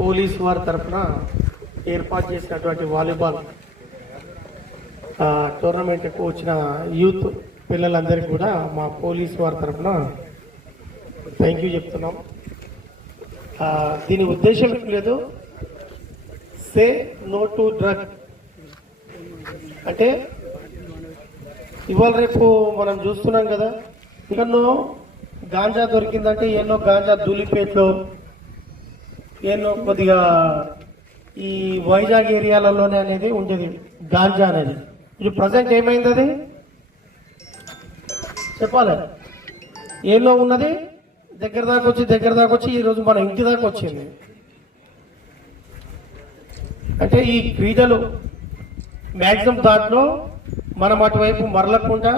Police వారి తరఫున ఏర్పాటు చేసినటువంటి వాలీబాల్ టోర్నమెంట్కు వచ్చిన యూత్ పిల్లలందరికీ కూడా మా పోలీస్ వారి తరఫున థ్యాంక్ యూ చెప్తున్నాం. దీని ఉద్దేశం ఏం లేదు? Say no to drug. అంటే ఇవాళ రేపు మనం చూస్తున్నాం కదా ఎన్నో గాంజా దొరికిందంటే ఎన్నో గాంజా ధూళిపేటలో ఏదో కొద్దిగా ఈ వైజాగ్ ఏరియాలలోనే అనేది ఉండేది గాంజా అనేది. ఇప్పుడు ప్రజెంట్ ఏమైంది అది? చెప్పాలి. ఏలో ఉన్నది దగ్గర దాకా వచ్చి దగ్గర దాకా వచ్చి ఈరోజు మన ఇంటి దాకా వచ్చింది. అంటే ఈ క్రీడలు మ్యాక్సిమం దాంట్లో మనం అటువైపు మరలకుండా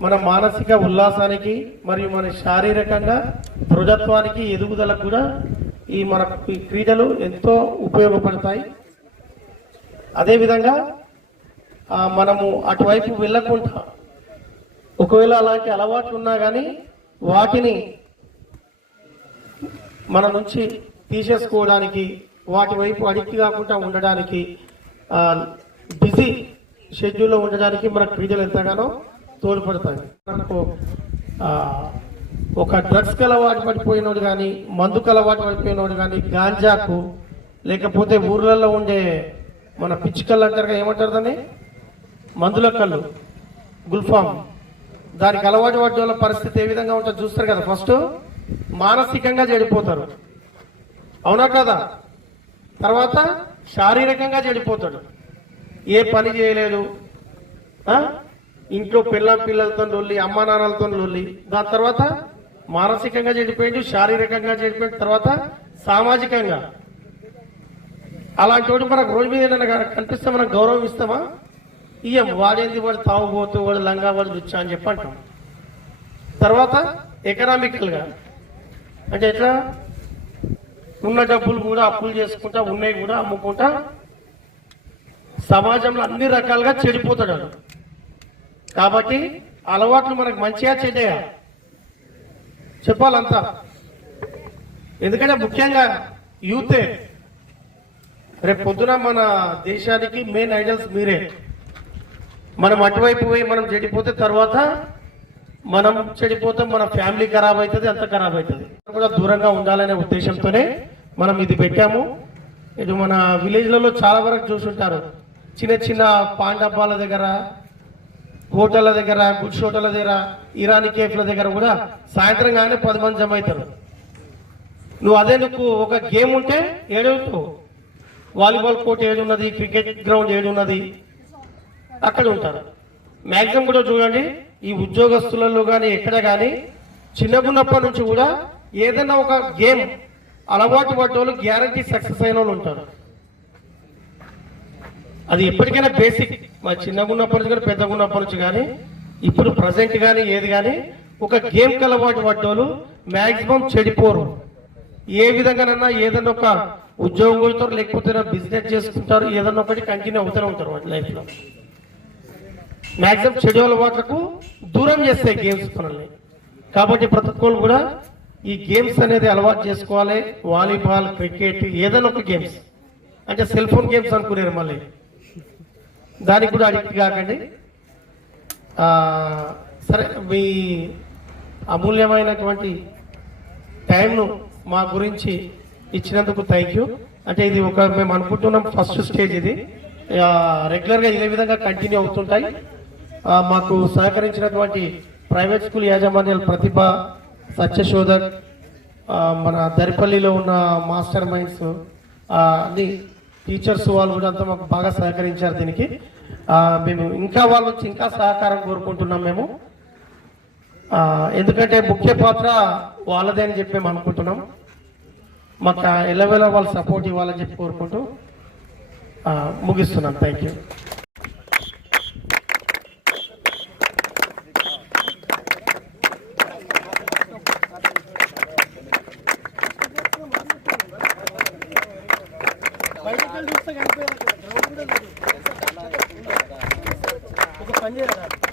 మన మానసిక ఉల్లాసానికి మరియు మన శారీరకంగా దృఢత్వానికి ఎదుగుదలకు కూడా ఈ మన ఈ క్రీడలు ఎంతో ఉపయోగపడతాయి. అదేవిధంగా మనము అటువైపు వెళ్ళకుండా ఒకవేళ అలాంటి అలవాట్లు ఉన్నా కానీ వాటిని మన నుంచి తీసేసుకోవడానికి వాటి వైపు అడిక్ట్ కాకుండా ఉండడానికి బిజీ షెడ్యూల్లో ఉండడానికి మన క్రీడలు ఎంతగానో తోడ్పడతాయి. మనకు ఒక డ్రగ్స్కి అలవాటు పడిపోయినోడు కానీ మందుకు అలవాటు పడిపోయినోడు కానీ గాంజాకు లేకపోతే ఊర్లలో ఉండే మన పిచ్చికళ్ళు అంటారు ఏమంటారు దాన్ని? మందుల కళ్ళు గుల్ఫామ్ దానికి అలవాటు పడ్డ వాళ్ళ పరిస్థితి ఏ విధంగా ఉంటుందో చూస్తారు కదా ఫస్ట్. మానసికంగా చెడిపోతారు. అవునా కదా? తర్వాత శారీరకంగా చెడిపోతాడు. ఏ పని చేయలేదు. ఇంట్లో పిల్ల పిల్లలతో లొల్లి అమ్మా నాన్నలతో లొల్లి. దాని తర్వాత మానసికంగా చెడిపోయిండు శారీరకంగా చెడిపోయిన తర్వాత సామాజికంగా. అలాంటి వాడు మనకు రోజు మీద ఏదైనా కనిపిస్తే మనం గౌరవం ఇస్తామా? ఇయ్యం వాడేంది వాడు తాగుబోతూ వాడు లంగా వాడు దుచ్చా అని చెప్పి అంటాం. తర్వాత ఎకనామికల్గా. అంటే ఎట్లా? ఉన్న డబ్బులు కూడా అప్పులు చేసుకుంటా ఉన్నాయి కూడా అమ్ముకుంటా సమాజంలో అన్ని రకాలుగా చెడిపోతాడు కాబట్టి అలవాట్లు మనకు మంచిగా చెడ్డయా? చెప్పాలంతా. ఎందుకంటే ముఖ్యంగా యూతే రేపు పొద్దున మన దేశానికి మెయిన్ ఐడల్స్ మీరే. మనం అటువైపు పోయి మనం చెడిపోతే తర్వాత మనం చెడిపోతాం మన ఫ్యామిలీ ఖరాబ్ అవుతుంది అంత ఖరాబ్ అవుతుంది కూడా దూరంగా ఉండాలనే ఉద్దేశంతోనే మనం ఇది పెట్టాము. ఇది మన విలేజ్లలో చాలా వరకు చూసుంటారు. చిన్న చిన్న పాన్ డబ్బాల దగ్గర హోటళ్ళ దగ్గర గుడ్స్ హోటళ్ళ దగ్గర ఇరానీ కేఫ్ల దగ్గర కూడా సాయంత్రం కానీ పది మంది జమ అవుతారు. నువ్వు అదే నువ్వు ఒక గేమ్ ఉంటే ఏడవుతావు. వాలీబాల్ కోర్ట్ ఏడు ఉన్నది క్రికెట్ గ్రౌండ్ ఏడు ఉన్నది అక్కడ ఉంటారు. మ్యాక్సిమం కూడా చూడండి ఈ ఉద్యోగస్తులలో కానీ ఎక్కడ కానీ చిన్నగున్నప్పటి నుంచి కూడా ఏదైనా ఒక గేమ్ అలవాటు పడ్డ వాళ్ళు గ్యారంటీ సక్సెస్ అయిన వాళ్ళు ఉంటారు. అది ఎప్పటికైనా బేసిక్ మా చిన్నగున్నప్పటి నుంచి కానీ పెద్దగున్నప్పటి నుంచి కానీ ఇప్పుడు ప్రజెంట్ కానీ ఏది కానీ ఒక గేమ్ అలవాటు పడ్డోళ్ళు మ్యాక్సిమం చెడిపోరు. ఏ విధంగానన్నా ఏదన్నా ఒక ఉద్యోగం కోరుతారు లేకపోతే బిజినెస్ చేసుకుంటారు ఏదన్నా ఒకటి కంటిన్యూ అవుతూనే ఉంటారు వాటి లైఫ్లో మ్యాక్సిమం చెడు అలవాట్లకు దూరం చేస్తాయి గేమ్స్ మనల్ని. కాబట్టి ప్రతి ఒక్కరు కూడా ఈ గేమ్స్ అనేది అలవాటు చేసుకోవాలి. వాలీబాల్ క్రికెట్ ఏదైనా ఒక గేమ్స్ అంటే సెల్ ఫోన్ గేమ్స్ అనుకునేరు మళ్ళీ. దానికి కూడా అడిక్ట్ కాకండి. సరే మీ అమూల్యమైనటువంటి టైంను మా గురించి ఇచ్చినందుకు థ్యాంక్ యూ అంటే ఇది ఒక మేము అనుకుంటున్నాం ఫస్ట్ స్టేజ్ ఇది. రెగ్యులర్గా ఇదే విధంగా కంటిన్యూ అవుతుంటాయి. మాకు సహకరించినటువంటి ప్రైవేట్ స్కూల్ యాజమాన్యాలు ప్రతిభ సత్యశోధక్ మన దరిపల్లిలో ఉన్న మాస్టర్ మైండ్స్ అన్ని టీచర్స్ వాళ్ళు కూడా అంతా మాకు బాగా సహకరించారు దీనికి. మేము ఇంకా వాళ్ళు వచ్చి ఇంకా సహకారం కోరుకుంటున్నాం మేము. ఎందుకంటే ముఖ్య పాత్ర వాళ్ళదే అని చెప్పి మేము అనుకుంటున్నాం. మాకు ఎల్లవేళ వాళ్ళ సపోర్ట్ ఇవ్వాలని చెప్పి కోరుకుంటూ ముగిస్తున్నాం. ముగిస్తున్నాను థ్యాంక్ యూ ఒక పని చేయాలి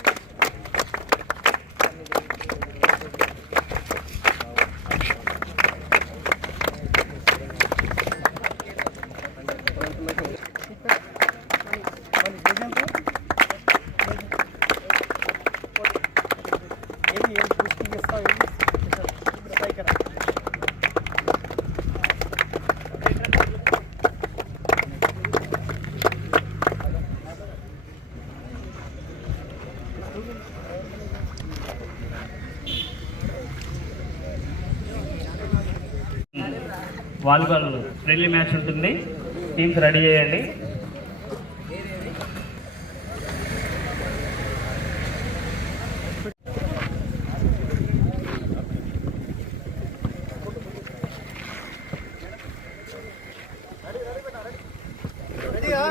వాలీబాల్ ఫ్రెండ్లీ మ్యాచ్ ఉంటుంది. టీమ్స్ రెడీ చేయండి. రెడీయా